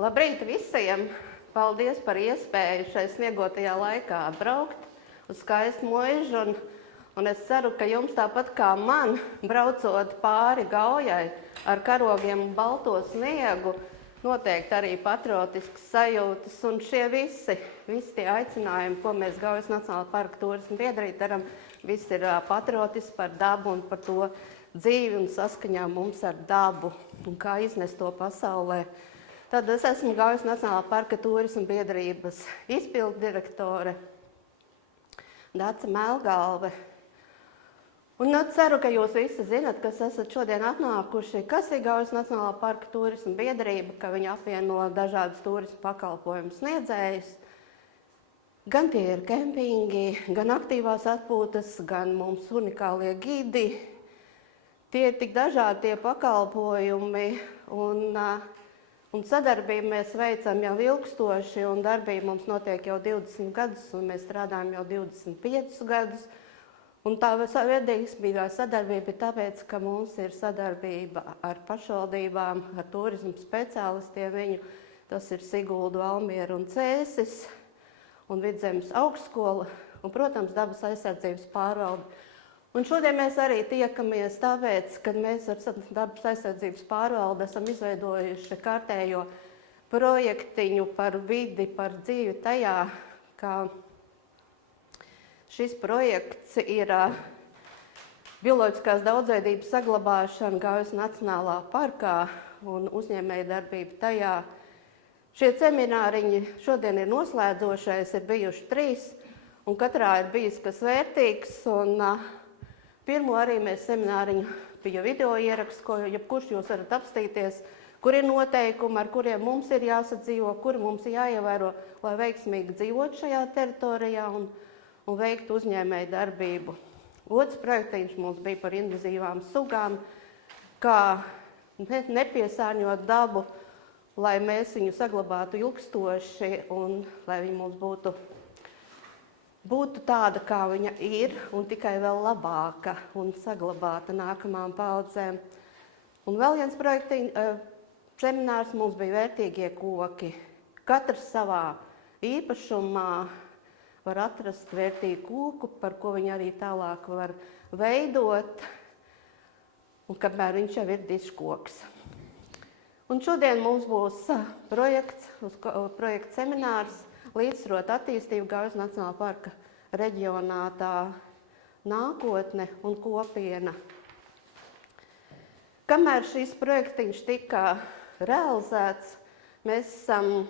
Labrīt visiem! Paldies par iespēju šai sniegotajā laikā braukt uz skaistu Moižu. Un es ceru, ka jums tāpat kā man, braucot pāri Gaujai ar karogiem un balto sniegu, noteikti arī patriotiskas sajūtas. Un šie visi tie aicinājumi, ko mēs Gaujas Nacionālā parka turisma biedrīte darām, viss ir patriotiski par dabu un par to dzīvi un saskaņā mums ar dabu un kā iznest to pasaulē. Tad es esmu Gaujas Nacionālā parka turisma biedrības izpildu direktore Dace Melgalve. Un ceru, ka jūs visi zinat, kas esat šodien atnākuši, kas ir Gaujas Nacionālā parka turisma biedrība, ka viņi apvieno dažādus turisma pakalpojumu sniedzējus. Gan tie ir kempingi, gan aktīvās atpūtas, gan mums unikālie gidi. Tie ir tik dažādi tie pakalpojumi un sadarbību mēs veicam jau ilgstoši, un darbība mums notiek jau 20 gadus, un mēs strādājam jau 25 gadus. Un tā veiksmīgā sadarbība ir tāpēc, ka mums ir sadarbība ar pašvaldībām, ar turismu speciālistiem. Tas ir Sigulda, Valmiera un Cēsis, un Vidzemes augstskola, un, protams, dabas aizsardzības pārvalde. Un šodien mēs arī tiekamies tāpēc, ka mēs ar dabas aizsardzības pārvaldi esam izveidojuši kārtējo projektiņu par vidi, par dzīvi tajā, kā šis projekts ir bioloģiskās daudzveidības saglabāšana Gaujas Nacionālā parkā un uzņēmēja darbība tajā. Šie semināriņi šodien ir noslēdzošais, ir bijuši 3, un katrā ir bijis kas vērtīgs. Un pirmo arī mēs semināriņu bija video ieraksts, ko jebkurš jūs varat apstīties, kur ir noteikumi, ar kuriem mums ir jāsadzīvo, kuri mums ir jāievēro, lai veiksmīgi dzīvot šajā teritorijā un veikt uzņēmēju darbību. Otrs projektiņš mums bija par invazīvām sugām, kā nepiesārņot dabu, lai mēs viņu saglabātu ilgstoši un lai viņa mums būtu tāda, kā viņa ir, un tikai vēl labāka un saglabāta nākamām paudzēm. Un vēl viens seminārs mums bija vērtīgie koki. Katrs savā īpašumā var atrast vērtīgu koku, par ko viņi arī tālāk var veidot, un kamēr viņš jau ir dižkoks. Un šodien mums būs projekts seminārs Līdzsvarota attīstība Gaujas Nacionālā parka reģionā, tā nākotne un kopiena. Kamēr šis projektiņš tika realizēts, mēs esam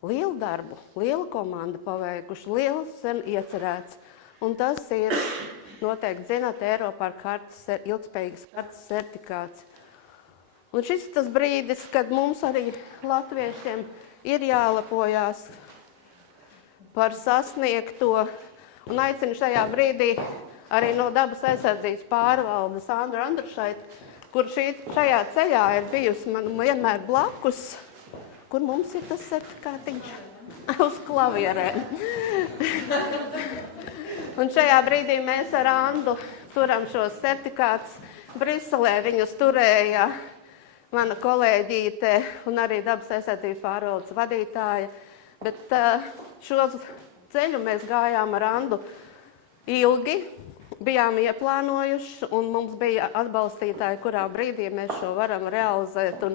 lielu darbu, lielu komandu paveikuši, lielu sen iecerēts. Un tas ir, noteikti zināt, Eiroparka ilgspējīgas kartes certifikāts. Un šis tas brīdis, kad mums arī latviešiem ir jālepojās par sasniegto. Un aicinu šajā brīdī arī no dabas aizsardzības pārvaldes Andru Andrušaitu, kur šajā ceļā ir bijusi man vienmēr blakus. Kur mums ir tas certifikātiņš? Uz klavierēm. Un šajā brīdī mēs ar Andu turam šos certifikātus. Briselē viņus turēja mana kolēģīte un arī dabas aizsardzības pārvaldes vadītāja. Bet šo ceļu mēs gājām ar Andu ilgi, bijām ieplānojuši, un mums bija atbalstītāji, kurā brīdī mēs šo varam realizēt.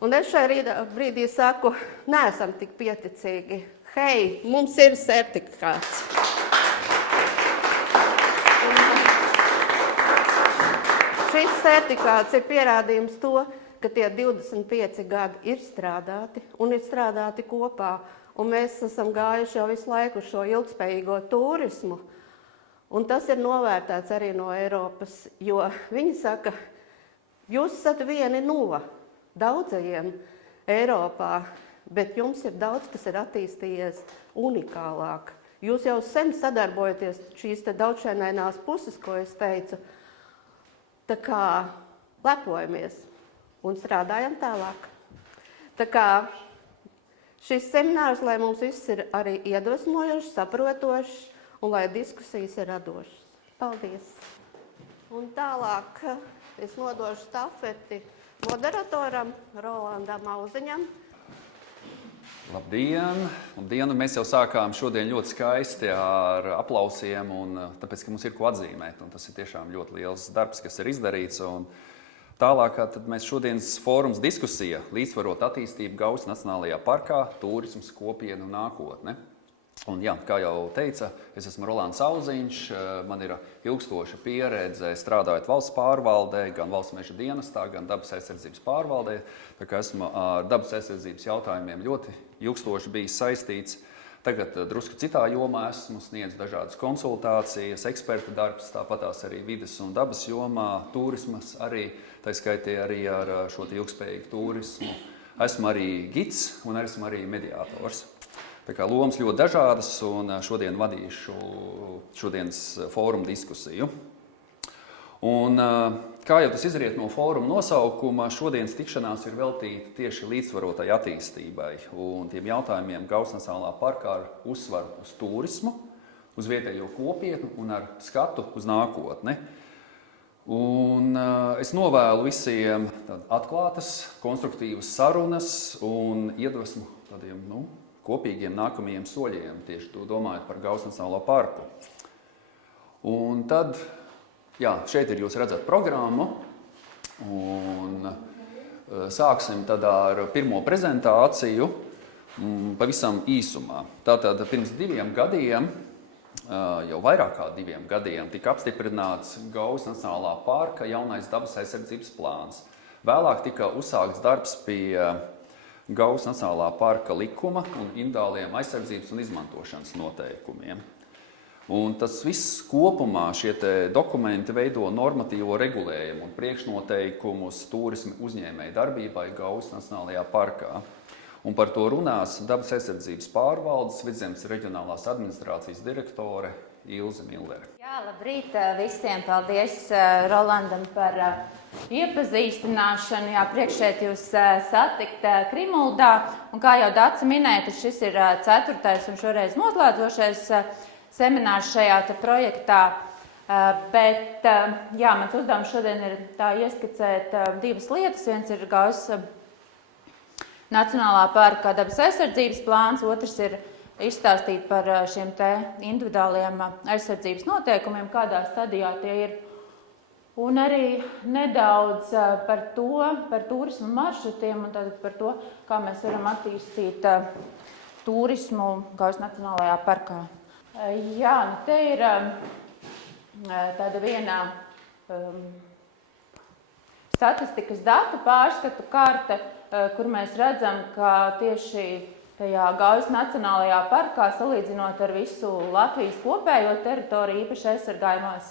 Un es šajā brīdī saku, neesam tik pieticīgi. Hei, mums ir certifikāts. Šis certifikāts ir pierādījums to, ka tie 25 gadi ir strādāti un ir strādāti kopā. Un mēs esam gājuši jau visu laiku šo ilgspējīgo turismu. Un tas ir novērtēts arī no Eiropas, jo viņi saka, jūs esat vieni no daudzajiem Eiropā, bet jums ir daudz, kas ir attīstījies unikālāk. Jūs jau sen sadarbojaties šīs daudzšķainainās puses, ko es teicu. Tā kā lepojamies un strādājam tālāk. Tā kā šis seminārs, lai mums viss ir arī iedvesmojošs, saprotošs un lai diskusijas ir radošas. Paldies! Un tālāk es nodošu stafeti moderatoram Rolandam Auziņam. Labdien! Labdien! Mēs jau sākām šodien ļoti skaisti ar aplausiem, un tāpēc, ka mums ir ko atzīmēt. Un tas ir tiešām ļoti liels darbs, kas ir izdarīts. Un tālāk tad mēs šodienas fórums diskusija līdzsvarot attīstību Gaujas Nacionālajā parkā, turisms, kopienu nākotne. Un jā, kā jau teica, es esmu Rolands Auziņš, man ir ilgstoša pieredze strādājot valsts pārvaldē, gan valsts meža dienestā, gan dabas aizsardzības pārvaldē. Tā kā esmu ar dabas aizsardzības jautājumiem ļoti ilgstoši bijis saistīts. Tagad drusku citā jomā esmu sniedz dažādas konsultācijas, eksperta darbs, tāpatās arī vides un dabas jomā, turismas arī, tā skaitī arī ar šo ilgspējīgu turismu. Esmu arī gids un esmu arī mediātors. Tā kā lomas ļoti dažādas, un šodien vadīšu šodienas fóruma diskusiju. Un, kā jau tas izriet no fóruma nosaukuma, šodienas tikšanās ir veltīta tieši līdzsvarotai attīstībai un tiem jautājumiem Gaujas Nacionālā parkā ar uzsvaru uz turismu, uz vietējo kopienu un ar skatu uz nākotni. Un es novēlu visiem atklātas, konstruktīvas sarunas un iedvesmu tādiem, kopīgiem nākamajiem soļiem, tieši to domājot par Gaujas Nacionālo parku. Un tad, jā, šeit ir jūs redzat programmu, un sāksim tad ar pirmo prezentāciju pavisam īsumā. Tātad pirms 2 gadiem, jau vairāk kā 2 gadiem, tika apstiprināts Gaujas Nacionālā parka jaunais dabas aizsardzības plāns. Vēlāk tika uzsākts darbs pie Gaujas Nacionālā parka likuma un individuāliem aizsardzības un izmantošanas noteikumiem. Un tas viss kopumā šie dokumenti veido normatīvo regulējumu un priekšnoteikumus turisma uzņēmēju darbībai Gaujas Nacionālajā parkā. Un par to runās dabas aizsardzības pārvaldes Vidzemes reģionālās administrācijas direktore Ilze Millere. Jā, labrīt visiem! Paldies Rolandam par iepazīstināšanu. Jā, priekš šeit jūs satikt Krimuldā. Un kā jau Dace minēja, šis ir 4. un šoreiz noslēdzošais seminārs šajā projektā. Bet jā, mans uzdevums šodien ir tā ieskicēt 2 lietas. Viens ir Gaujas Nacionālā parka dabas aizsardzības plāns, otrs ir izstāstīt par šiem individuāliem aizsardzības noteikumiem, kādā stadijā tie ir. Un arī nedaudz par turismu maršrutiem un par to, kā mēs varam attīstīt turismu Gaujas Nacionālajā parkā. Jā, te ir tāda viena statistikas datu pārskatu karte, kur mēs redzam, ka tieši tajā Gaujas Nacionālajā parkā, salīdzinot ar visu Latvijas kopējo teritoriju, īpaši aizsargājumās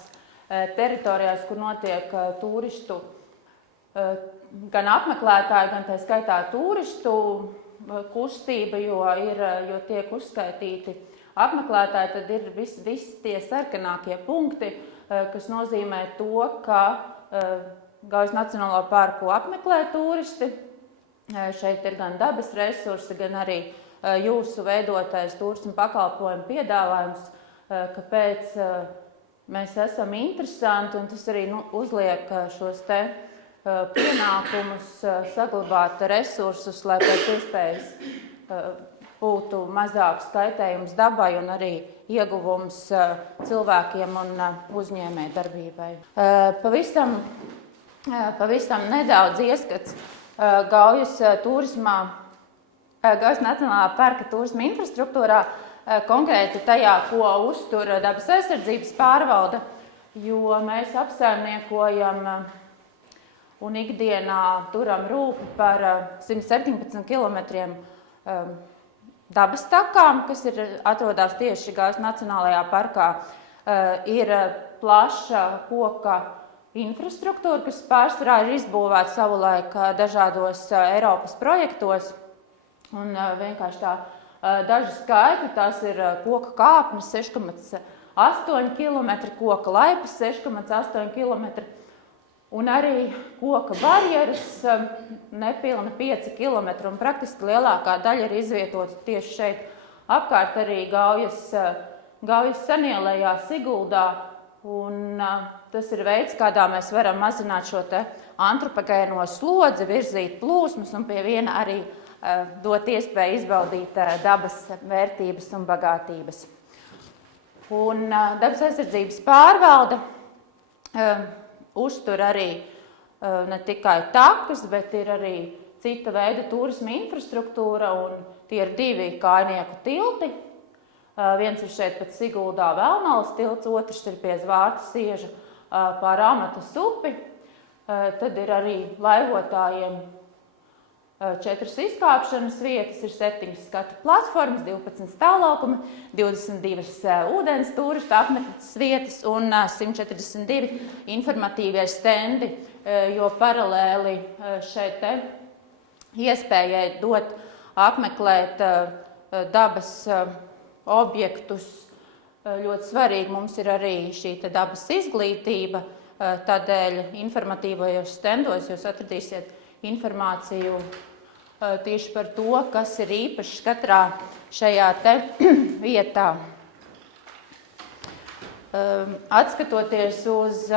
teritorijās, kur notiek turistu, gan apmeklētāju, gan tā skaitā turistu kustība, jo tiek uzskaitīti apmeklētāji, tad ir visi tie sarkanākie punkti, kas nozīmē to, ka Gaujas Nacionālo parku apmeklē turisti. Šeit ir gan dabas resursi, gan arī jūsu veidotais turisma pakalpojumu piedāvājums, kāpēc mēs esam interesanti, un tas arī uzliek šos pienākumus saglabāt resursus, lai pēc iespējas būtu mazāks kaitējums dabai un arī ieguvums cilvēkiem un uzņēmēju darbībai. Pavisam nedaudz ieskats Gaujas Nacionālā parka turisma infrastruktūrā, konkrēti tajā, ko uztur dabas aizsardzības pārvalde, jo mēs apsaimniekojam un ikdienā turam rūpi par 117 kilometriem dabas takām, kas atrodas tieši Gaujas Nacionālajā parkā. Ir plaša koka infrastruktūra, kas pārsvarā ir izbūvēta savulaik dažādos Eiropas projektos. Un vienkārši daži skaitļi, tās ir koka kāpnes 6,8 km, koka laipas 6,8 km un arī koka barjeras nepilni 5 km. Un praktiski lielākā daļa ir izvietota tieši šeit apkārt arī Gaujas senielējā Siguldā. Un tas ir veids, kādā mēs varam mazināt šo antropogēno slodzi, virzīt plūsmas un pie viena arī dot iespēju izbaudīt dabas vērtības un bagātības. Un dabas aizsardzības pārvalde uztur arī ne tikai takas, bet ir arī cita veida turisma infrastruktūra, un tie ir 2 kājnieku tilti. Viens ir šeit pat Siguldā Velnalas tilts, otrs ir pie Zvārta Sieža pār Amatas upi. Tad ir arī laivotājiem 4 izkāpšanas vietas, ir 7 skatu platformas, 12 stāvlaukumi, 22 ūdens turistu apmetnes vietas un 142 informatīvie stendi, jo paralēli šeit te iespējai dot apmeklēt dabas objektus. Ļoti svarīgi mums ir arī šī dabas izglītība, tādēļ informatīvajos stendos jūs atradīsiet informāciju tieši par to, kas ir īpašs katrā šajā te vietā. Atskatoties uz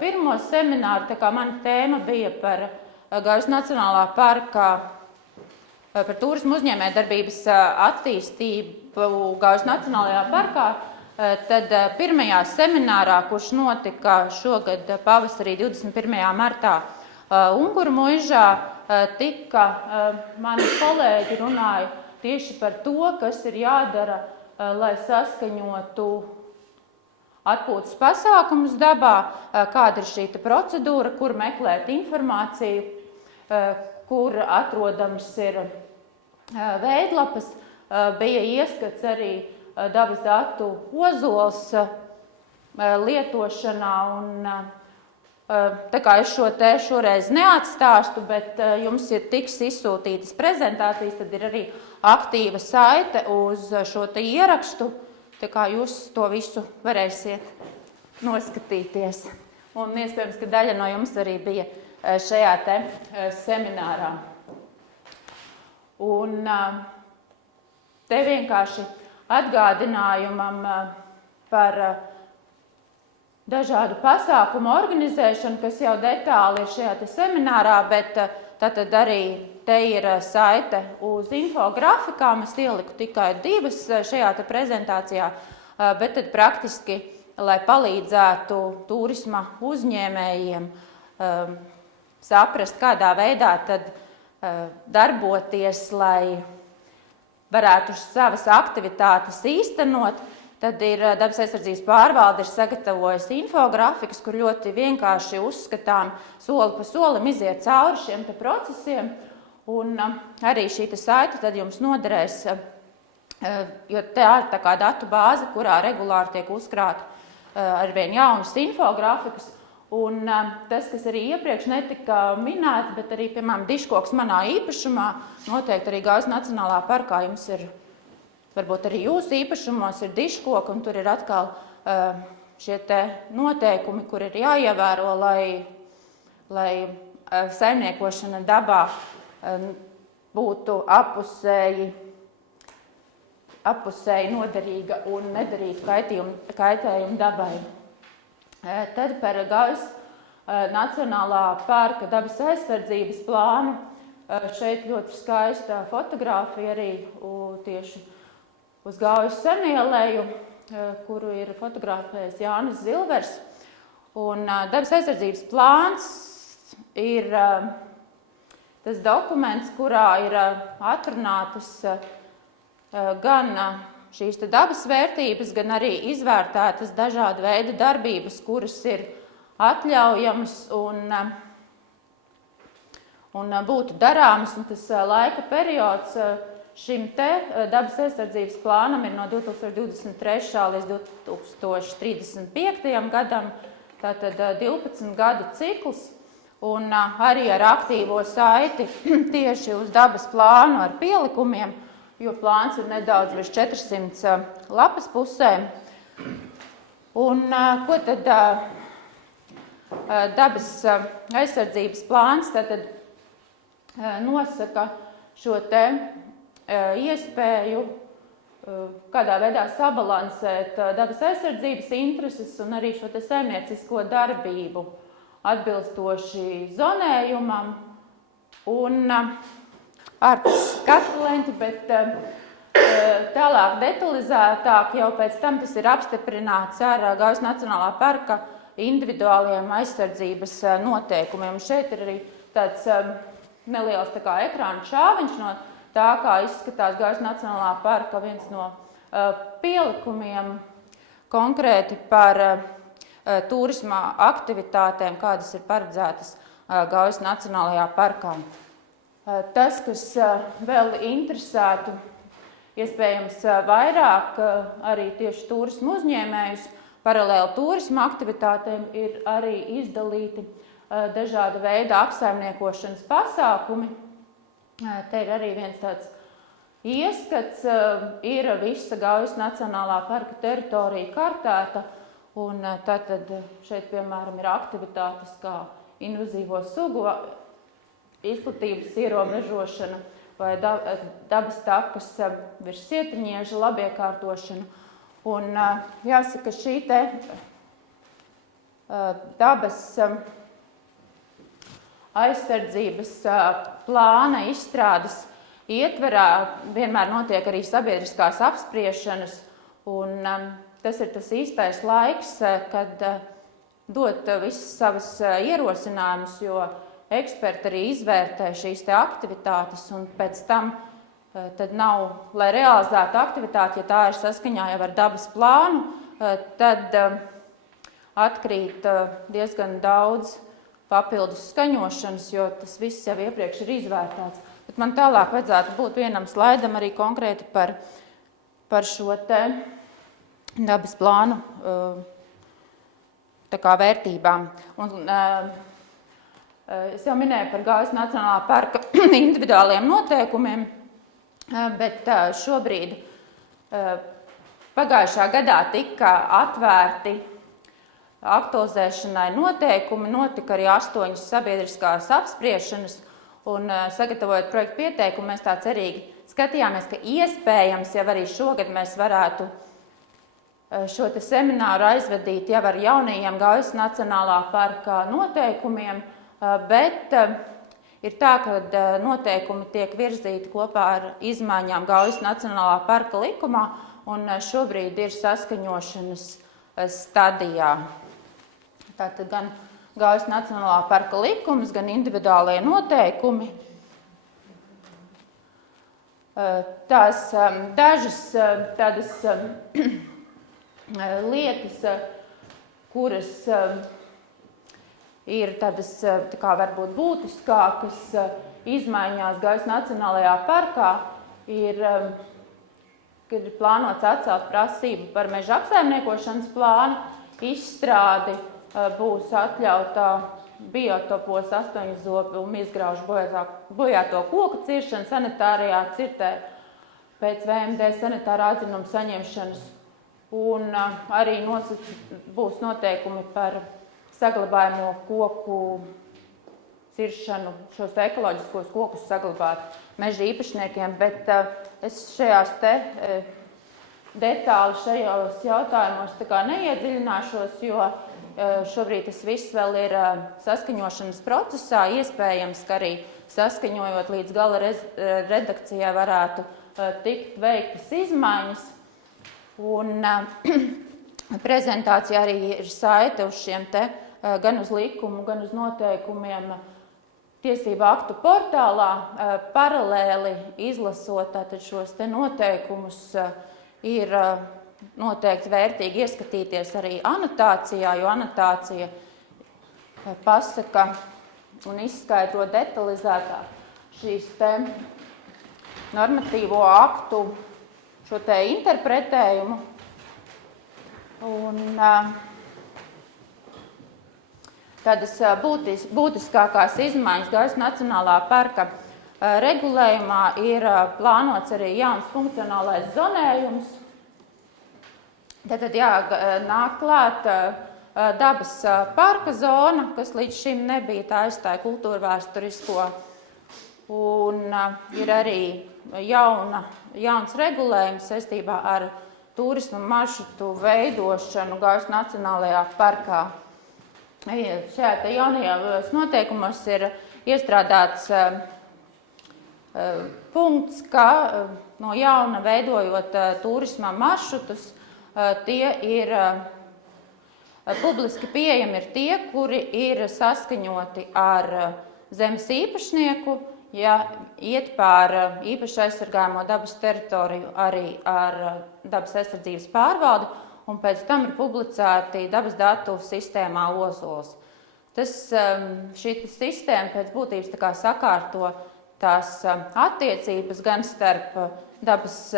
pirmo semināru, tā kā mana tēma bija par Gaujas Nacionālā parkā, par turismu uzņēmējdarbības attīstību Gaujas Nacionālajā parkā, tad pirmajā seminārā, kurš notika šogad pavasarī 21. martā Unguru muižā, tika mani kolēģi runāja tieši par to, kas ir jādara, lai saskaņotu atpūtas pasākumus dabā, kāda ir šī procedūra, kur meklēt informāciju, kur atrodams ir veidlapas, bija ieskats arī dabas datu ozols lietošanā, un tā kā es šo te šoreiz neatstāstu, bet jums ir tiks izsūtītas prezentācijas, tad ir arī aktīva saite uz šo te ierakstu, tā kā jūs to visu varēsiet noskatīties. Un iespējams, ka daļa no jums arī bija šajā te seminārā. Un te vienkārši atgādinājumam par dažādu pasākumu organizēšanu, kas jau detāli ir šajā te seminārā, bet tātad arī te ir saite uz infografikām. Es ieliku tikai 2 šajā te prezentācijā, bet tad praktiski, lai palīdzētu turisma uzņēmējiem saprast, kādā veidā tad darboties, lai varētu savas aktivitātes īstenot, tad ir dabas aizsardzības pārvalde ir sagatavojusi infografikas, kur ļoti vienkārši uzskatām soli pa solim iziet cauri šiem te procesiem. Un arī šī saite tad jums noderēs, jo tā ir tā kā datu bāze, kurā regulāri tiek uzkrāta arvien jaunas infografikas. Un tas, kas arī iepriekš netika minēts, bet arī, piemēram, diškoks manā īpašumā, noteikti arī Gaujas Nacionālā parkā jums ir, varbūt arī jūsu īpašumos ir diškoki, un tur ir atkal šie te noteikumi, kur ir jāievēro, lai saimniekošana dabā būtu apusēji noderīga un nedarītu kaitējumu dabai. Tad par Gaujas Nacionālā parka dabas aizsardzības plānu. Šeit ļoti skaista fotogrāfija arī tieši uz Gaujas senielēju, kuru ir fotografējis Jānis Zilvers. Un dabas aizsardzības plāns ir tas dokuments, kurā ir atrunātas gan šīs dabas vērtības, gan arī izvērtētas dažādu veidu darbības, kuras ir atļaujamas un būtu darāmas. Un tas laika periods šim te dabas aizsardzības plānam ir no 2023. līdz 2035. gadam, tātad 12 gadu cikls, un arī ar aktīvo saiti tieši uz dabas plānu ar pielikumiem, jo plāns ir nedaudz virs 400 lapas pusēm. Un ko tad dabas aizsardzības plāns tātad nosaka šo te iespēju kādā veidā sabalansēt dabas aizsardzības intereses un arī šo te saimniecisko darbību atbilstoši zonējumam un ārpus skatu leņķi, bet tālāk detalizētāk jau pēc tam tas ir apstiprināts ar Gaujas Nacionālā parka individuāliem aizsardzības noteikumiem. Un šeit ir arī tāds neliels tā kā ekrāna šāviņš no tā, kā izskatās Gaujas Nacionālā parka viens no pielikumiem konkrēti par turisma aktivitātēm, kādas ir paredzētas Gaujas Nacionālajā parkā. Tas, kas vēl interesētu, iespējams vairāk arī tieši turismu uzņēmējus, paralēli turisma aktivitātēm ir arī izdalīti dažāda veida apsaimniekošanas pasākumi. Te ir arī viens tāds ieskats, ir visa Gaujas Nacionālā parka teritorija kartēta, un tātad šeit, piemēram, ir aktivitātes kā invazīvo sugu izplatības ierobežošana vai dabas takas virs sietiņieža labiekārtošana. Un jāsaka, šī te dabas aizsardzības plāna izstrādes ietverā vienmēr notiek arī sabiedriskās apspriešanas, un tas ir tas īstais laiks, kad dot visas savas ierosinājumus, jo eksperti arī izvērtē šīs te aktivitātes, un pēc tam tad nav, lai realizētu aktivitāti, ja tā ir saskaņā jau ar dabas plānu, tad atkrīt diezgan daudz papildus skaņošanas, jo tas viss jau iepriekš ir izvērtēts. Bet man tālāk vajadzētu būt vienam slaidam arī konkrēti par šo te dabas plānu tā kā vērtībām. Un, es jau minēju par Gaujas Nacionālā parka individuāliem noteikumiem, bet šobrīd pagājušā gadā tika atvērti aktualizēšanai noteikumi, notika arī 8 sabiedriskās apspriešanas, un sagatavojot projektu pieteikumu, mēs tā cerīgi skatījāmies, ka iespējams jau arī šogad mēs varētu šo te semināru aizvedīt jau ar jaunajiem Gaujas Nacionālā parka noteikumiem, bet ir tā, ka noteikumi tiek virzīti kopā ar izmaiņām Gaujas Nacionālā parka likumā, un šobrīd ir saskaņošanas stadijā. Tātad gan Gaujas Nacionālā parka likums, gan individuālie noteikumi. Tās dažas tādas lietas, kuras ir tādas tā kā varbūt būtiskākas izmaiņās Gaujas Nacionālajā parkā, kad ir plānots atcelt prasību par meža apsaimniekošanas plānu izstrādi, būs atļautā biotopos 8 zobu un izgraužu bojāto koku ciršana sanitārijā cirtē pēc VMD sanitārā atzinuma saņemšanas, un arī būs noteikumi par saglabājamo koku ciršanu, šos ekoloģiskos kokus saglabāt meža īpašniekiem, bet es šajās te detāli šajos jautājumos tā kā neiedziļināšos, jo šobrīd tas viss vēl ir saskaņošanas procesā, iespējams, ka arī saskaņojot līdz gala redakcijai varētu tikt veiktas izmaiņas. Un prezentācijā arī ir saite uz šiem te gan uz likumu, gan uz noteikumiem tiesību aktu portālā, paralēli izlasot tātad šos te noteikumus, ir noteikti vērtīgi ieskatīties arī anotācijā, jo anotācija pasaka un izskaidro detalizētāk šīs te normatīvo aktu šo te interpretējumu. Un tādas būtiskākās izmaiņas Gaujas Nacionālā parka regulējumā ir plānots arī jauns funkcionālais zonējums. Tātad nāk klāt dabas parka zona, kas līdz šim nebija, tā aizstāja kultūra vēsturisko un ir arī jauns regulējums saistībā ar turisma maršrutu veidošanu Gaujas Nacionālajā parkā. Šajā jaunajos noteikumos ir iestrādāts punkts, ka no jauna veidojot turisma maršrutus, tie ir publiski pieejami ir tie, kuri ir saskaņoti ar zemes īpašnieku, ja iet pār īpaši aizsargājamo dabas teritoriju arī ar dabas aizsardzības pārvaldi, un pēc tam ir publicēti dabas datu sistēmā Ozols. Šī sistēma pēc būtības tā kā sakārto tās attiecības gan starp dabas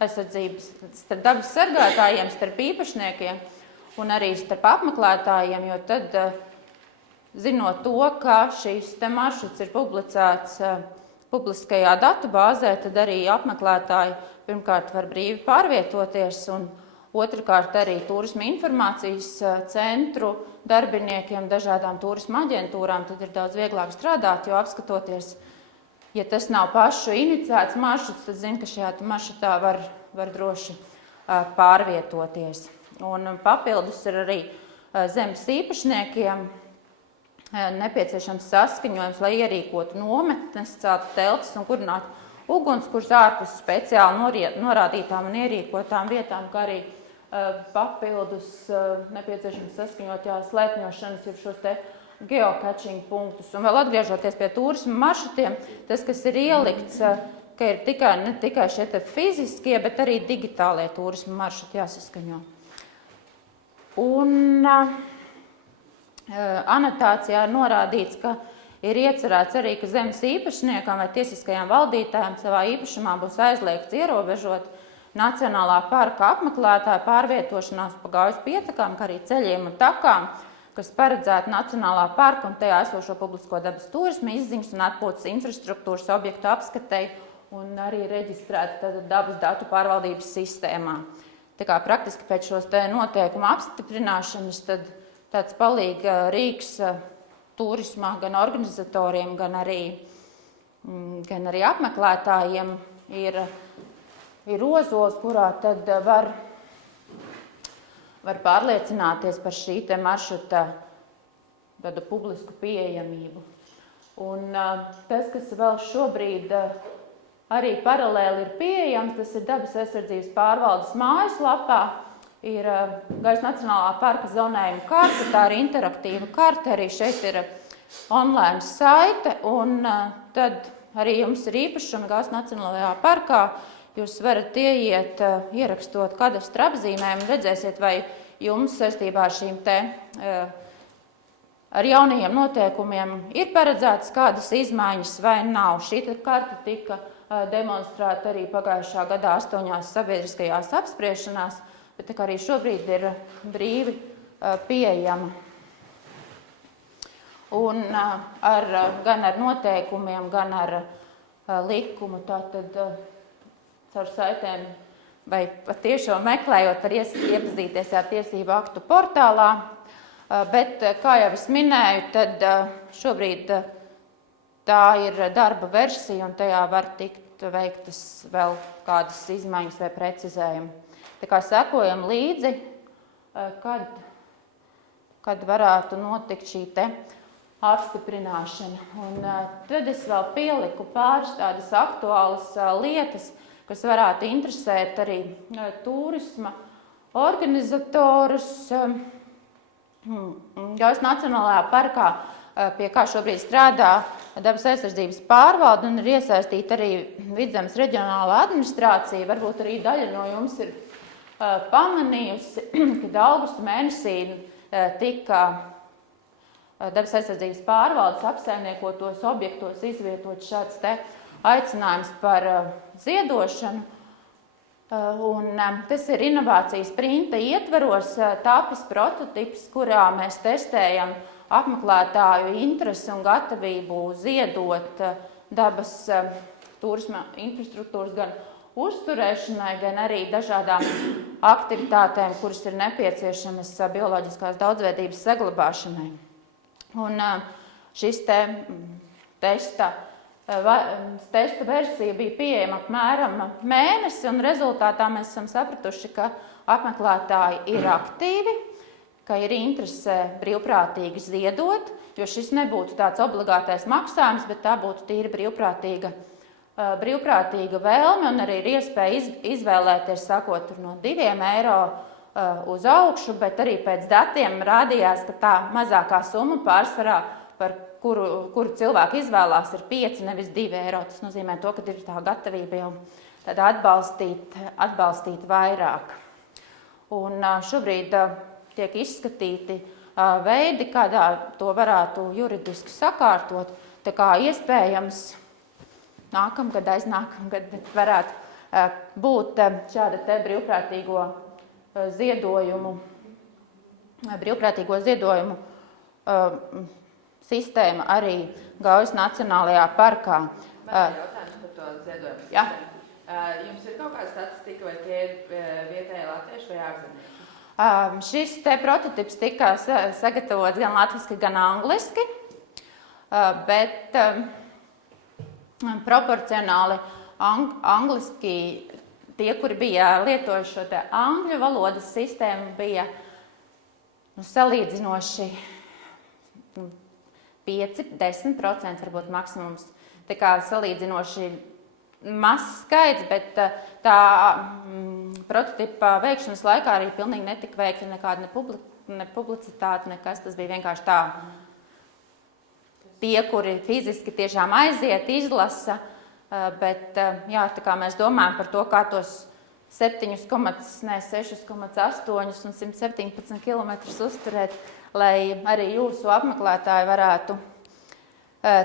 aizsardzības, starp dabas sargātājiem, starp īpašniekiem un arī starp apmeklētājiem, jo tad, zinot to, ka šīs maršruts ir publicēts publiskajā datubāzē, tad arī apmeklētāji pirmkārt var brīvi pārvietoties un otrkārt arī turisma informācijas centru darbiniekiem, dažādām turisma aģentūrām, tad ir daudz vieglāk strādāt, jo apskatoties, ja tas nav pašu iniciēts maršruts, tad zina, ka šajā maršrutā var droši pārvietoties. Un papildus ir arī zemes īpašniekiem nepieciešams saskaņojums, lai ierīkotu nometnes, celtu teltis un kurinātu ugunskurs ārpus speciāli norādītām un ierīkotām vietām, kā arī papildus nepieciešams saskaņot slēpņošanas, ir šos te geocaching punktus. Un vēl atgriežoties pie turisma maršrutiem, tas, kas ir ielikts, ka ir ne tikai šie te fiziskie, bet arī digitālie turisma maršruti jāsaskaņo. Un anotācijā ir norādīts, ka ir iecerēts arī, ka zemes īpašniekam vai tiesiskajām valdītājiem savā īpašumā būs aizliegts ierobežot Nacionālā parka apmeklētāju pārvietošanās pa Gaujas pietekām, kā arī ceļiem un takām, kas paredzēta Nacionālā parka un tajā esošo publisko dabas turismu izziņas un atpūtas infrastruktūras objektu apskatei un arī reģistrēta dabas datu pārvaldības sistēmā. Tā kā praktiski pēc šos te noteikumu apstiprināšanas tad tāds palīga rīks turismā gan organizatoriem, gan arī apmeklētājiem ir Ozols, kurā tad var pārliecināties par šī te maršruta tādu publisku pieejamību. Un tas, kas vēl šobrīd arī paralēli ir pieejams, tas ir dabas aizsardzības pārvaldes mājaslapā, ir Gaujas Nacionālā parka zonējuma karte, tā ir interaktīva karte, arī šeit ir online saite, un tad arī jums ir īpašumi Gaujas Nacionālajā parkā. Jūs varat ieiet, ierakstot kadastra apzīmēm un redzēsiet, vai jums saistībā ar šīm te ar jaunajiem noteikumiem ir paredzētas kādas izmaiņas vai nav. Šī karte tika demonstrēta arī pagājušā gadā 8 sabiedriskajās apspriešanās, bet arī šobrīd ir brīvi pieejama. Un gan ar noteikumiem, gan ar likumu, tātad caur saitēm vai patiešām meklējot, var iepazīties ar tiesību aktu portālā. Bet, kā jau es minēju, tad šobrīd tā ir darba versija un tajā var tikt veiktas vēl kādas izmaiņas vai precizējumi. Tā kā sekojam līdzi, kad varētu notikt šī te apstiprināšana. Un tad es vēl pieliku pāris tādas aktuālas lietas, kas varētu interesēt arī turisma organizatorus. Gaujas Nacionālajā parkā, pie kā šobrīd strādā dabas aizsardzības pārvalde un ir iesaistīta arī Vidzemes reģionālā administrācija. Varbūt arī daļa no jums ir pamanījusi, kad augusta mēnesī tika dabas aizsardzības pārvaldes apsaimniekotos objektos izvietot šāds te aicinājums par ziedošanu. Un tas ir inovācijas sprinta ietvaros tapis prototips, kurā mēs testējam apmeklētāju interesi un gatavību ziedot dabas turisma infrastruktūras gan uzturēšanai, gan arī dažādām aktivitātēm, kuras ir nepieciešamas bioloģiskās daudzveidības saglabāšanai. Un šis testa Testa versija bija pieejama apmēram mēnesi, un rezultātā mēs esam sapratuši, ka apmeklētāji ir aktīvi, ka ir interese brīvprātīgi ziedot, jo šis nebūtu tāds obligātais maksājums, bet tā būtu tīri brīvprātīga vēlme, un arī ir iespēja izvēlēties sākot no 2 eiro uz augšu, bet arī pēc datiem rādījās, ka tā mazākā summa pārsvarā, par kuru cilvēku izvēlās, ir 5, nevis 2 eiro. Tas nozīmē to, ka ir tā gatavība jau atbalstīt vairāk. Un šobrīd tiek izskatīti veidi, kādā to varētu juridiski sakārtot. Tā kā iespējams nākamgad, aiznākamgad varētu būt šāda te brīvprātīgo ziedojumu sistēma arī Gaujas Nacionālajā parkā. Man ir jautājums par to ziedojumu sistēmu. Jā. Jums ir kaut kāda statistika, vai tie ir vietēji latvieši vai ārzemnieki? Šis te prototips tika sagatavots gan latviski, gan angliski, bet proporcionāli angliski tie, kuri bija lietojuši šo te angļu valodas sistēmu, bija salīdzinoši 5–10% varbūt maksimums. Tā kā salīdzinoši mazs skaits, bet tā prototipa veikšanas laikā arī pilnīgi netika veikta nekāda ne publicitāte, nekas. Tas bija vienkārši tā. Tie, kuri fiziski tiešām aiziet, izlasa, bet jā, tā kā mēs domājam par to, kā tos 6,8 un 117 kilometrus uzturēt, lai arī jūsu apmeklētāji varētu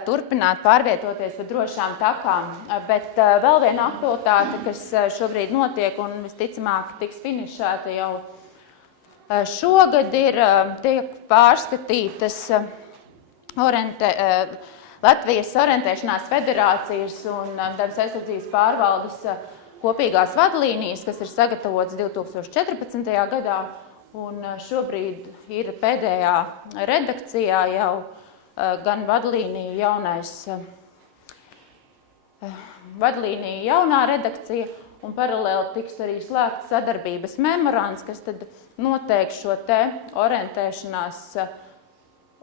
turpināt pārvietoties pa drošām takām. Bet vēl viena aktualitāte, kas šobrīd notiek un visticamāk tiks finišēta jau šogad, tiek pārskatītas Latvijas orientēšanās federācijas un dabas aizsardzības pārvaldes kopīgās vadlīnijas, kas ir sagatavotas 2014. gadā, un šobrīd ir pēdējā redakcijā jau gan vadlīniju jaunā redakcija, un paralēli tiks arī slēgts sadarbības memorands, kas tad noteiks šo te orientēšanās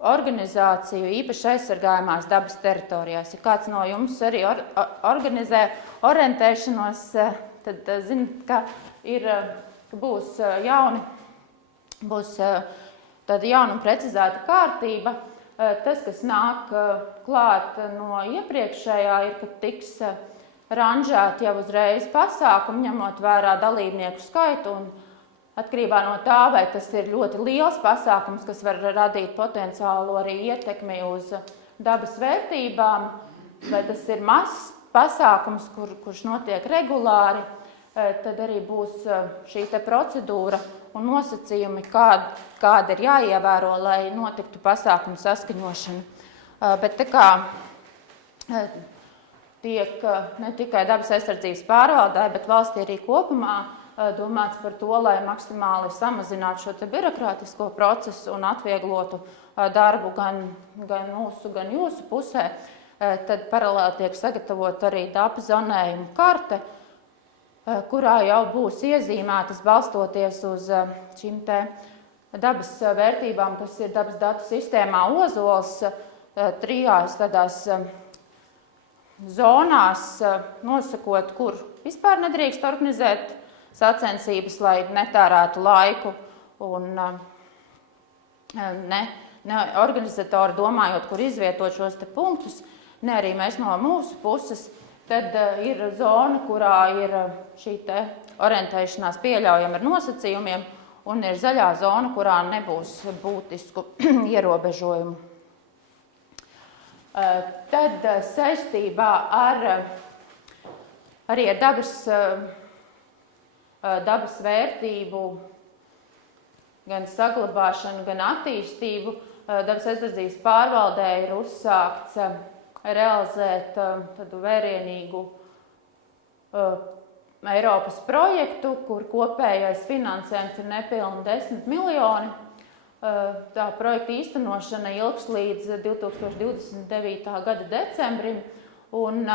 organizāciju īpaši aizsargājumās dabas teritorijās. Ja kāds no jums arī organizē orientēšanos, tad zinat, ka būs tāda jauna un precizēta kārtība. Tas, kas nāk klāt no iepriekšējā, ir, ka tiks ranžēti jau uzreiz pasākumi, ņemot vērā dalībnieku skaitu, un atkarībā no tā, vai tas ir ļoti liels pasākums, kas var radīt potenciālu arī ietekmi uz dabas vērtībām, vai tas ir mazs pasākums, kurš notiek regulāri, tad arī būs šī te procedūra un nosacījumi, kāda ir jāievēro, lai notiktu pasākumu saskaņošana. Bet tā kā tiek ne tikai dabas aizsardzības pārvaldē, bet valstī arī kopumā domāts par to, lai maksimāli samazinātu šo te birokrātisko procesu un atvieglotu darbu gan mūsu, gan jūsu pusē, tad paralēli tiek sagatavot arī dabu zonējumu karte, kurā jau būs iezīmētas balstoties uz šīm te dabas vērtībām, kas ir dabas datu sistēmā Ozols, 3 tādās zonās, nosakot, kur vispār nedrīkst organizēt sacensības, lai netērētu laiku, un ne organizatori domājot, kur izvietot šos te punktus, ne arī mēs no mūsu puses. Tad ir zona, kurā ir šī te orientēšanās pieļaujama ar nosacījumiem, un ir zaļā zona, kurā nebūs būtisku ierobežojumu. Tad saistībā arī ar dabas vērtību, gan saglabāšanu, gan attīstību, dabas aizsardzības pārvaldē ir uzsākts realizēt tādu vērienīgu Eiropas projektu, kur kopējais finansējums ir nepilni 10 miljoni. Tā projekta īstenošana ilgs līdz 2029. gada decembrim, Un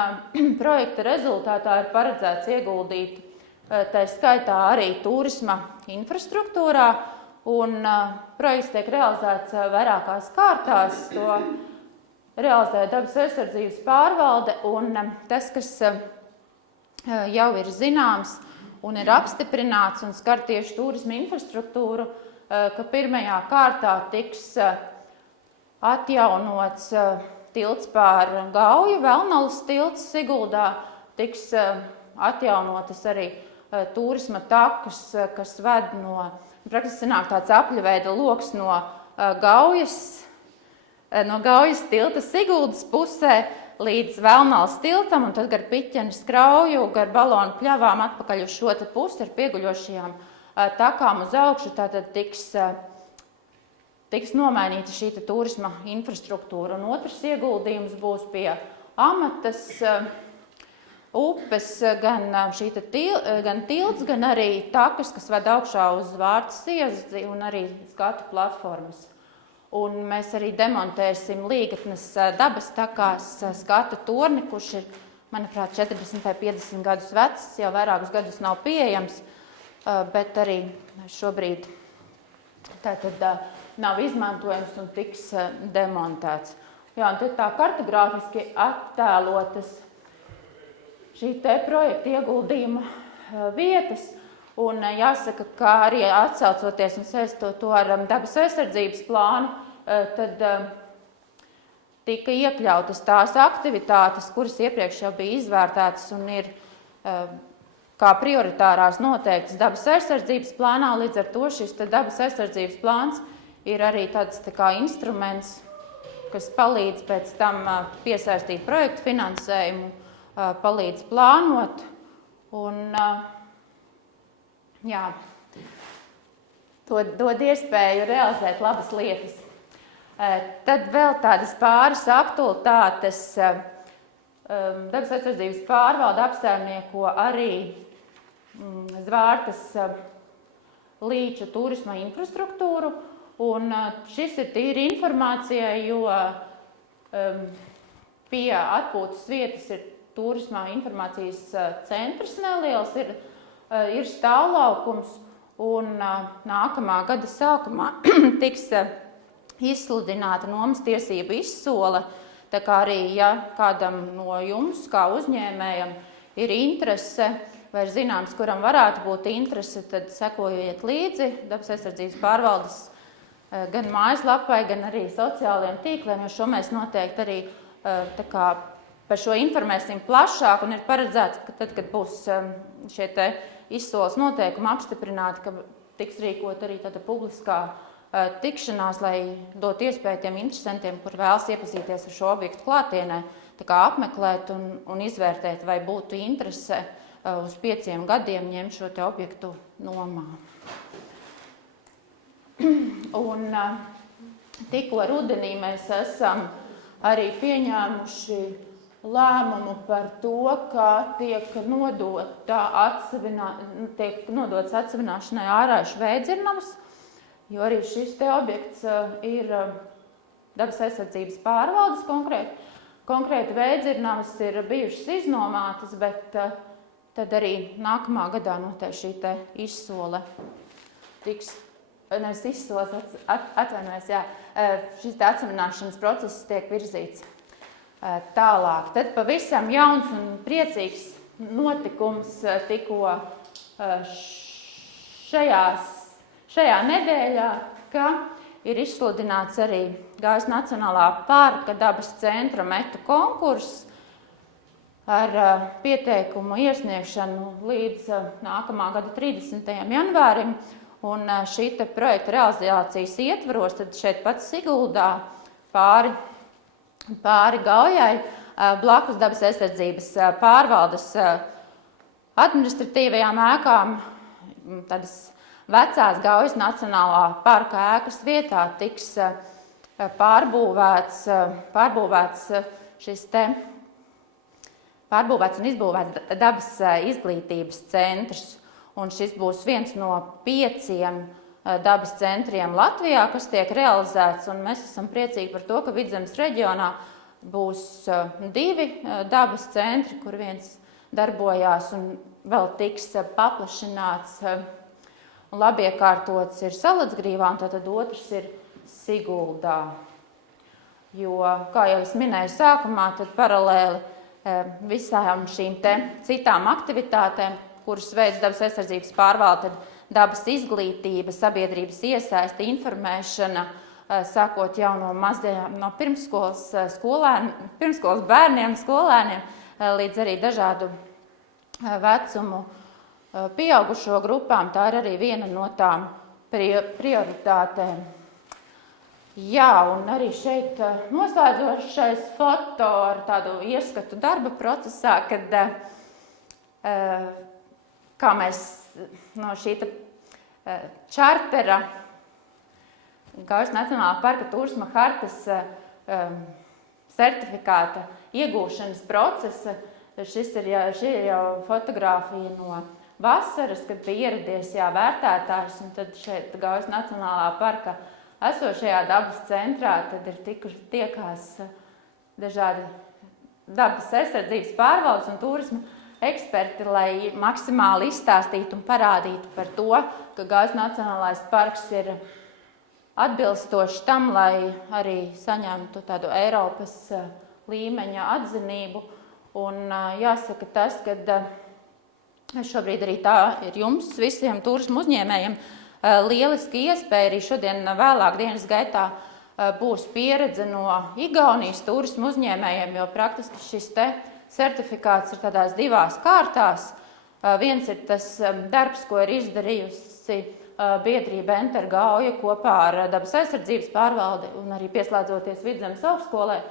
projekta rezultātā ir paredzēts ieguldīt tā skaitā arī turisma infrastruktūrā, un projekts tiek realizēts vairākās kārtās. To realizē dabas aizsardzības pārvalde, un tas, kas jau ir zināms un ir apstiprināts un skar tieši turisma infrastruktūru, ka pirmajā kārtā tiks atjaunots tilts pār Gauju, Velnalas tilts Siguldā, tiks atjaunotas arī turisma takas, kas ved praktiski sanāk tāds apļveida loks no Gaujas tilta Siguldas pusē līdz Velnalas tiltam, un tad gar Piķenes krauju, gar balonu pļavām atpakaļ uz šo te pusi ar pieguļošajām takām uz augšu, tātad tiks nomainīta šī turisma infrastruktūra. Un otrs ieguldījums būs pie Amatas upes, gan tilts, gan arī takas, kas ved augšā uz Vārtas iezdi un arī skatu platformas. Un mēs arī demontēsim Līgatnes dabas takās skatu torni, kurš ir, manuprāt, 40 vai 50 gadus vecs, jau vairākus gadus nav pieejams, bet arī šobrīd tātad nav izmantojams un tiks demontēts. Jā, un tad tā kartogrāfiski attēlotas šī te projekta ieguldījuma vietas, un jāsaka, ka arī atsaucoties un saistot to ar dabas aizsardzības plānu, tad tika iekļautas tās aktivitātes, kuras iepriekš jau bija izvērtētas un ir kā prioritārās noteiktas dabas aizsardzības plānā. Līdz ar to šis dabas aizsardzības plāns ir arī tāds kā instruments, kas palīdz pēc tam piesaistīt projektu finansējumu, palīdz plānot un jā, dod iespēju realizēt labas lietas. Tad vēl tādas pāris aktualitātes. Dabas aizsardzības pārvalde apsaimnieko arī Zvārtas līča turisma infrastruktūru, un šis ir tīri informācijai, jo pie atpūtas vietas ir turisma informācijas centrs neliels, ir stāvlaukums, un nākamā gada sākumā tiks izsludināta nomas tiesību izsole. Tā kā arī, ja kādam no jums, kā uzņēmējam, ir interese vai zināms, kuram varētu būt interese, tad sekojiet līdzi dabas aizsardzības pārvaldes gan mājaslapai, gan arī sociālajiem tīkliem, jo šo mēs noteikti arī tā kā par šo informēsim plašāk, un ir paredzēts, ka tad, kad būs šie te izsoles noteikumi apstiprināti, ka tiks rīkot arī tāda publiskā tikšanās, lai dot iespēju tiem interesantiem, kur vēlas iepazīties ar šo objektu klātienē, tā kā apmeklēt un izvērtēt, vai būtu interese uz 5 gadiem ņemt šo te objektu nomā. Un tikko rudenī mēs esam arī pieņēmuši lēmumu par to, ka tiek nodots atsevināšanai ārājuši Veidzirnavas, jo arī šis te objekts ir dabas aizsardzības pārvaldes konkrēti Veidzirnavas ir bijušas iznomātas, bet tad arī nākamā gadā noteikti šī te izsole tiks, nevis izsoles, atvainojos, jā, šis te atsevināšanas process tiek virzīts tālāk. Tad pavisam jauns un priecīgs notikums tikko šajā nedēļā, ka ir izsludināts arī Gaujas Nacionālā parka dabas centra metu konkurss ar pieteikumu iesniegšanu līdz nākamā gada 30. janvārim. Un šī te projekta realizācijas ietvaros, tad šeit pats Siguldā pāri Gaujai, blakus dabas aizsardzības pārvaldes administratīvajām ēkām, tādas vecās Gaujas Nacionālā parka ēkas vietā tiks pārbūvēts un izbūvēts dabas izglītības centrs. Un šis būs viens no 5 dabas centriem Latvijā, kas tiek realizēts. Un mēs esam priecīgi par to, ka Vidzemes reģionā būs 2 dabas centri, kur viens darbojās un vēl tiks paplašināts un labi iekārtots ir Salacgrīvā, un tad otrs ir Siguldā. Jo, kā jau es minēju sākumā, tad paralēli visām šīm te citām aktivitātēm, kuras veids dabas aizsardzības pārvalde, tad dabas izglītība, sabiedrības iesaiste, informēšana, sākot jau no pirmskolas bērniem, skolēniem, līdz arī dažādu vecumu pieaugušo grupām. Tā ir arī viena no tām prioritātēm. Jā, un arī šeit noslēdzošais foto ar tādu ieskatu darba procesā, kad kā mēs no šī čartera Gaujas Nacionālā parka turisma hartas certifikāta iegūšanas procesa. Šī ir jau fotogrāfija no vasaras, kad bija ieradies vērtētājs, un tad šeit Gaujas Nacionālā parka esošajā dabas centrā tad ir tiekās dažādi dabas aizsardzības pārvaldes un turisma eksperti, lai maksimāli izstāstītu un parādītu par to, ka Gaujas Nacionālais parks ir atbilstoši tam, lai arī saņemtu tādu Eiropas līmeņa atzinību. Un jāsaka tas, ka šobrīd arī tā ir jums visiem turismu uzņēmējiem lieliski iespēja. Arī šodien vēlāk dienas gaitā būs pieredze no Igaunijas turismu uzņēmējiem, jo praktiski šis te certifikāts ir tādās 2 kārtās. Viens ir tas darbs, ko ir izdarījusi biedrība Enter Gauja kopā ar dabas aizsardzības pārvaldi un arī pieslēdzoties Vidzemes augstskolai,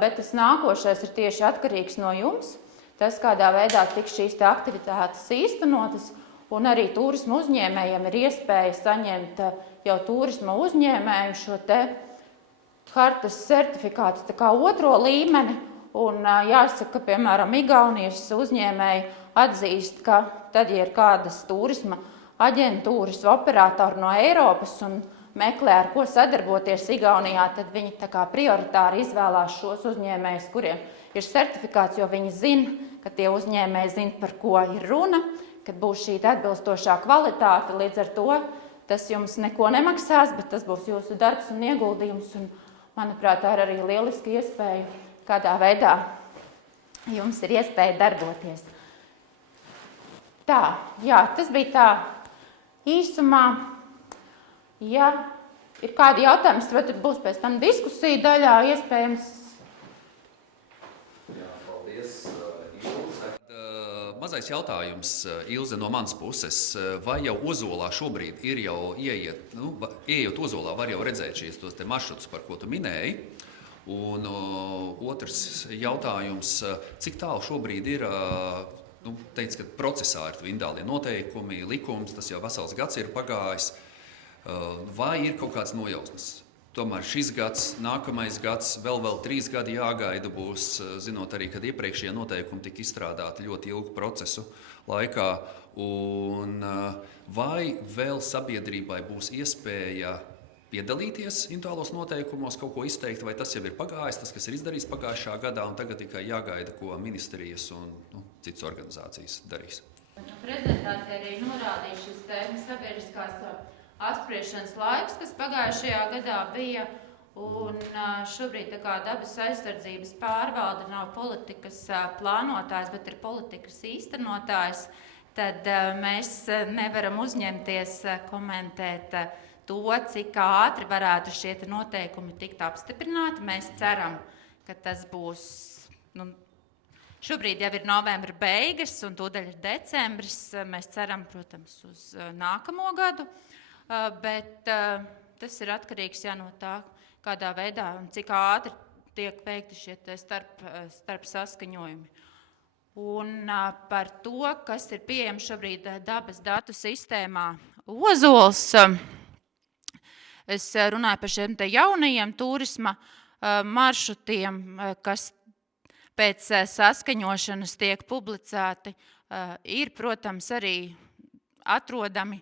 bet tas nākošais ir tieši atkarīgs no jums. Tas, kādā veidā tiks šīs te aktivitātes īstenotas, un arī turismu uzņēmējiem ir iespēja saņemt jau turisma uzņēmēju šo te hartas certifikātu tā kā 2. līmeni. Un jāsaka, ka, piemēram, Igaunijas uzņēmēji atzīst, ka tad, ja ir kādas turisma aģentūras operatori no Eiropas un meklē, ar ko sadarboties Igaunijā, tad viņi tā kā prioritāri izvēlās šos uzņēmējus, kuriem ir certifikāts, jo viņi zina, ka tie uzņēmēji zina, par ko ir runa, kad būs šī atbilstošā kvalitāte. Līdz ar to tas jums neko nemaksās, bet tas būs jūsu darbs un ieguldījums. Un, manuprāt, tā ir arī lieliski iespēja, kādā veidā jums ir iespēja darboties. Tā, jā, tas bija tā īsumā. Ja ir kādi jautājumi, tad būs pēc tam diskusija daļā iespējams. Jā, paldies, Ilze. Mazais jautājums, Ilze, no manas puses. Vai jau Ozolā šobrīd ir jau ieejot Ozolā, var jau redzēt šīs tos te maršrutus, par ko tu minēji? Un otrs jautājums, cik tālu šobrīd ir, teic, ka procesā ir indālie noteikumi, likums, tas jau vesels gads ir pagājis, vai ir kaut kāds nojausmas? Tomēr šis gads, nākamais gads, vēl 3 gadi jāgaida būs, zinot arī, kad iepriekšējie noteikumi tika izstrādāti ļoti ilgu procesu laikā, un vai vēl sabiedrībai būs iespēja piedalīties individuālos noteikumos, kaut ko izteikt, vai tas jau ir pagājis, tas, kas ir izdarīts pagājušā gadā, un tagad tikai jāgaida, ko ministrijas un citas organizācijas darīs. Prezentācija arī norādīja šis sabiedriskās apspriešanas laiks, kas pagājušajā gadā bija, un šobrīd tā kā dabas aizsardzības pārvalde nav politikas plānotājs, bet ir politikas īstenotājs, tad mēs nevaram uzņemties komentēt to, cik ātri varētu šie noteikumi tikt apstiprināti. Mēs ceram, ka tas būs, šobrīd jau ir novembra beigas un tūdaļ ir decembris. Mēs ceram, protams, uz nākamo gadu, bet tas ir atkarīgs no tā, kādā veidā un cik ātri tiek veikti šie starp saskaņojumi. Un par to, kas ir pieejams šobrīd dabas datu sistēmā Ozols, es runāju par šiem jaunajiem turisma maršrutiem, kas pēc saskaņošanas tiek publicēti. Ir, protams, arī atrodami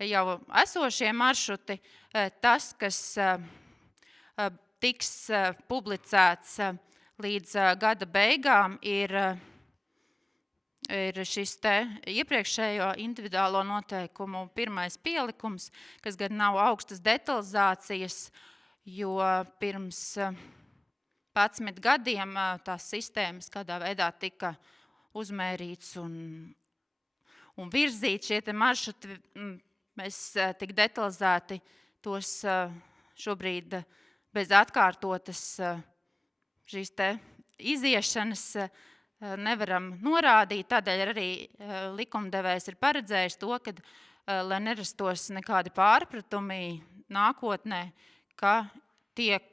jau esošie maršruti. Tas, kas tiks publicēts līdz gada beigām ir šis te iepriekšējo individuālo noteikumu pirmais pielikums, kas gan nav augstas detalizācijas, jo pirms 11 gadiem tās sistēmas kādā veidā tika uzmērīts un virzīts šie te maršruti. Mēs tik detalizēti tos šobrīd bez atkārtotas šīs te iziešanas nevaram norādīt. Tādēļ arī likumdevējs ir paredzējis to, ka, lai nerastos nekādi pārpratumi nākotnē, ka tiek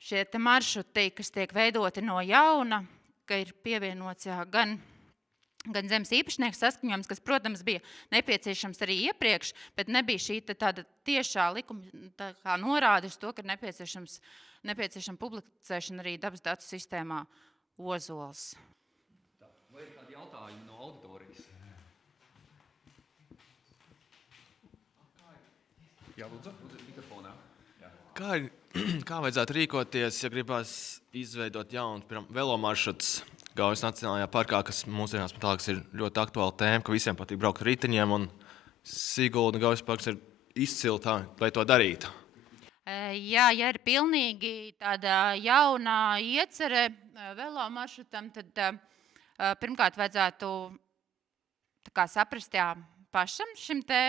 šie te maršruti, kas tiek veidoti no jauna, ka ir pievienots gan zemes īpašnieku saskaņojums, kas, protams, bija nepieciešams arī iepriekš, bet nebija šī tāda tiešā likuma norāde uz to, ka nepieciešama publicēšana arī dabas datu sistēmā Ozols. Vai ir kādi jautājumi no auditorijas? Jā, lūdzu, mikrofonā. Kā vajadzētu rīkoties, ja gribās izveidot jaunu velomaršrutus Gaujas Nacionālajā parkā, kas mūsdienās ir ļoti aktuāla tēma, ka visiem patīk braukt ar riteņiem, un Sigulda Gaujas parks ir izcili tā, lai to darītu? Jā, ja ir pilnīgi tāda jauna iecere velomaršrutam, tad pirmkārt vajadzētu saprast, pašam šim te,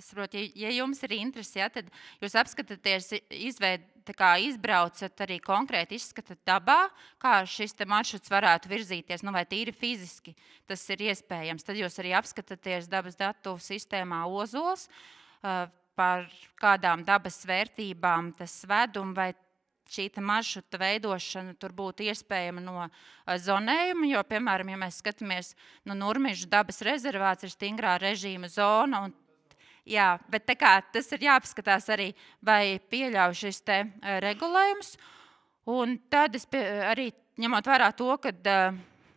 es saprotu, ja jums ir interesi, tad jūs apskatāties, izbraucat arī konkrēti izskatat dabā, kā šis te maršruts varētu virzīties, vai tīri fiziski tas ir iespējams. Tad jūs arī apskatāties dabas datu sistēmā Ozols, par kādām dabas vērtībām tas ved un vai šī maršruta veidošana tur būtu iespējama no zonējuma, jo, piemēram, ja mēs skatāmies no Nurmižu dabas rezervāts, ir stingrā režīma zona, un, jā, bet tas ir jāapskatās arī, vai pieļauj šis te regulējums, un tad es arī ņemot vērā to, ka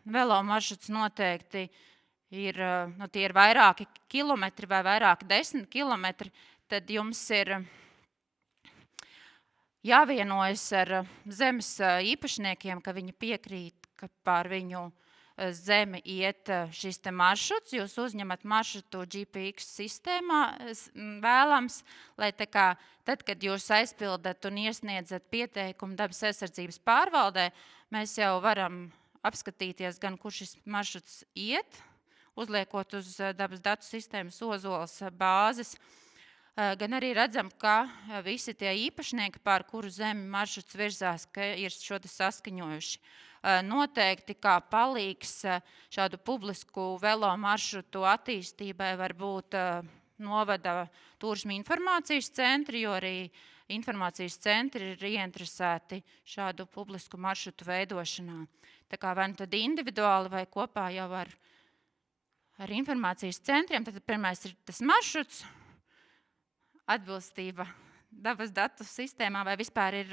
velo maršruts noteikti ir, tie ir vairāki kilometri vai vairāki 10 kilometri, tad jums ir jāvienojas ar zemes īpašniekiem, ka viņi piekrīt, ka pār viņu zemi iet šis te maršruts. Jūs uzņemat maršrutu GPX sistēmā vēlams, lai tad, kad jūs aizpildat un iesniedzat pieteikumu dabas aizsardzības pārvaldē, mēs jau varam apskatīties gan, kur šis maršruts iet, uzliekot uz dabas datu sistēmas Ozols bāzes, gan arī redzam, ka visi tie īpašnieki, pār kuru zemi maršruts virzās, ka ir šo te saskaņojuši. Noteikti kā palīgs šādu publisku velo maršrutu attīstībai var būt novada turisma informācijas centri, jo arī informācijas centri ir ieinteresēti šādu publisku maršrutu veidošanā. Tā kā vai tad individuāli vai kopā jau ar informācijas centriem, tad pirmais ir tas maršruts, atbilstība dabas datu sistēmā vai vispār ir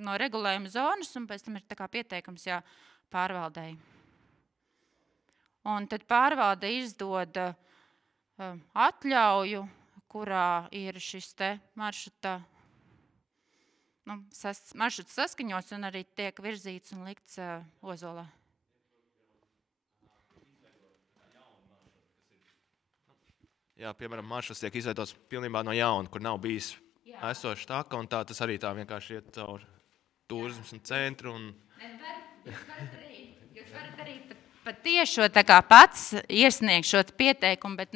no regulējuma zonas, un pēc tam ir pieteikums pārvaldei. Un tad pārvalde izdod atļauju, kurā ir šis te maršruta, maršruts saskaņots un arī tiek virzīts un likts Ozolā. Jā, piemēram, maršruts tiek izveidots pilnībā no jauna, kur nav bijis esošs taka, un tas arī tā vienkārši iet caur turismas un centru. Jūs varat arī pat tiešo pats iesniegt šo pieteikumu, bet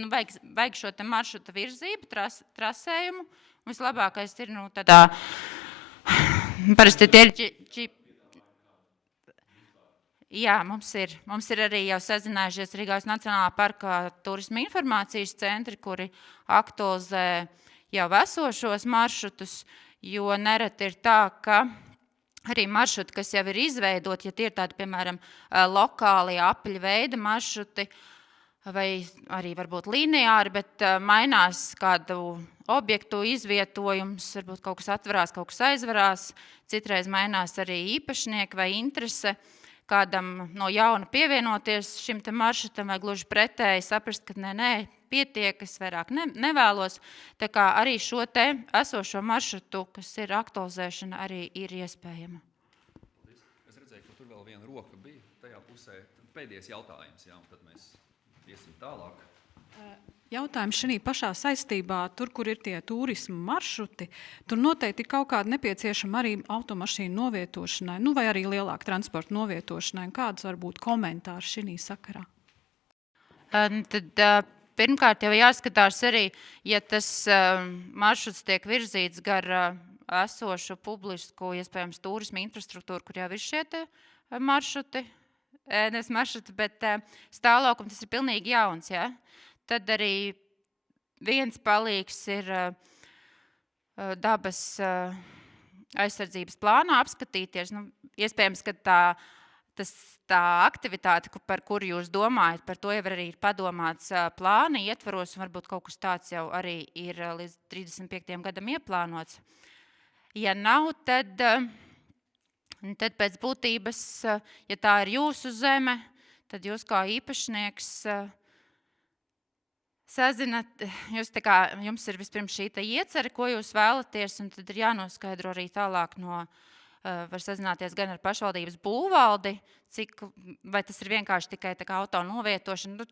vajag šo te maršruta virzību, trasējumu. Vislabākais ir, tādā, parasti tie ir Jā, mums ir arī jau sazinājušies Gaujas Nacionālā parkā turisma informācijas centri, kuri aktualizē jau esošos maršrutus, jo nereti ir tā, ka arī maršruti, kas jau ir izveidoti, ja tie ir tādi, piemēram, lokāli apļa veida maršruti, vai arī varbūt lineāri, bet mainās kādu objektu izvietojums, varbūt kaut kas atverās, kaut kas aizverās, citreiz mainās arī īpašnieki vai interese, kādam no jauna pievienoties šim te maršrutam vai gluži pretēji saprast, ka nē, pietiek, es vairāk nevēlos. Tā kā arī šo te esošo maršrutu, kas ir aktualizēšana, arī ir iespējama. vēl viena roka bija tajā pusē. Pēdējais jautājums, jā, un tad mēs iesim tālāk. Jautājums šī pašā saistībā, tur, kur ir tie turisma maršruti, tur noteikti kaut kāda nepieciešama arī automašīnu novietošanai, vai arī lielāka transporta novietošanai. Kāds var būt komentārs šī sakarā? Pirmkārt, jau jāskatās arī, ja tas maršruts tiek virzīts gar esošu publisku, iespējams, turisma infrastruktūru, kur jau ir šie maršruti, nevis maršruti, bet stāvlaukums, tas ir pilnīgi jauns, ja? Tad arī viens palīgs ir dabas aizsardzības plānā apskatīties. Iespējams, ka tā aktivitāte, par kuru jūs domājat, par to jau arī ir padomāts plāna ietvaros, un varbūt kaut kas tāds jau arī ir līdz 35. gadam ieplānots. Ja nav, tad pēc būtības, ja tā ir jūsu zeme, tad jūs kā īpašnieks sazināt, jums ir vispirms šī iecerē, ko jūs vēlaties, un tad ir jānoskaidro arī tālāk var sazināties gan ar pašvaldības būvvaldi, vai tas ir vienkārši tikai auto novietošana,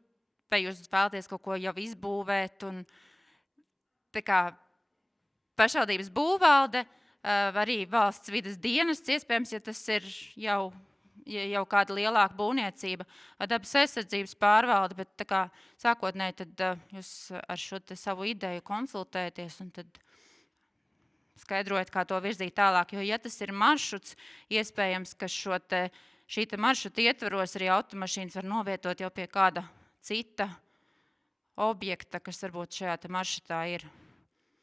vai jūs vēlaties kaut ko jau izbūvēt, un pašvaldības būvvalde, arī valsts vides dienests, iespējams, ja tas ir jau kāda lielāka būvniecība, dabas aizsardzības pārvalde, bet sākotnēji tad jūs ar šo savu ideju konsultēties un tad skaidrojat, kā to virzīt tālāk. Jo, ja tas ir maršruts, iespējams, ka šī maršruta ietvaros arī automašīnas var novietot jau pie kāda cita objekta, kas varbūt šajā maršrutā ir.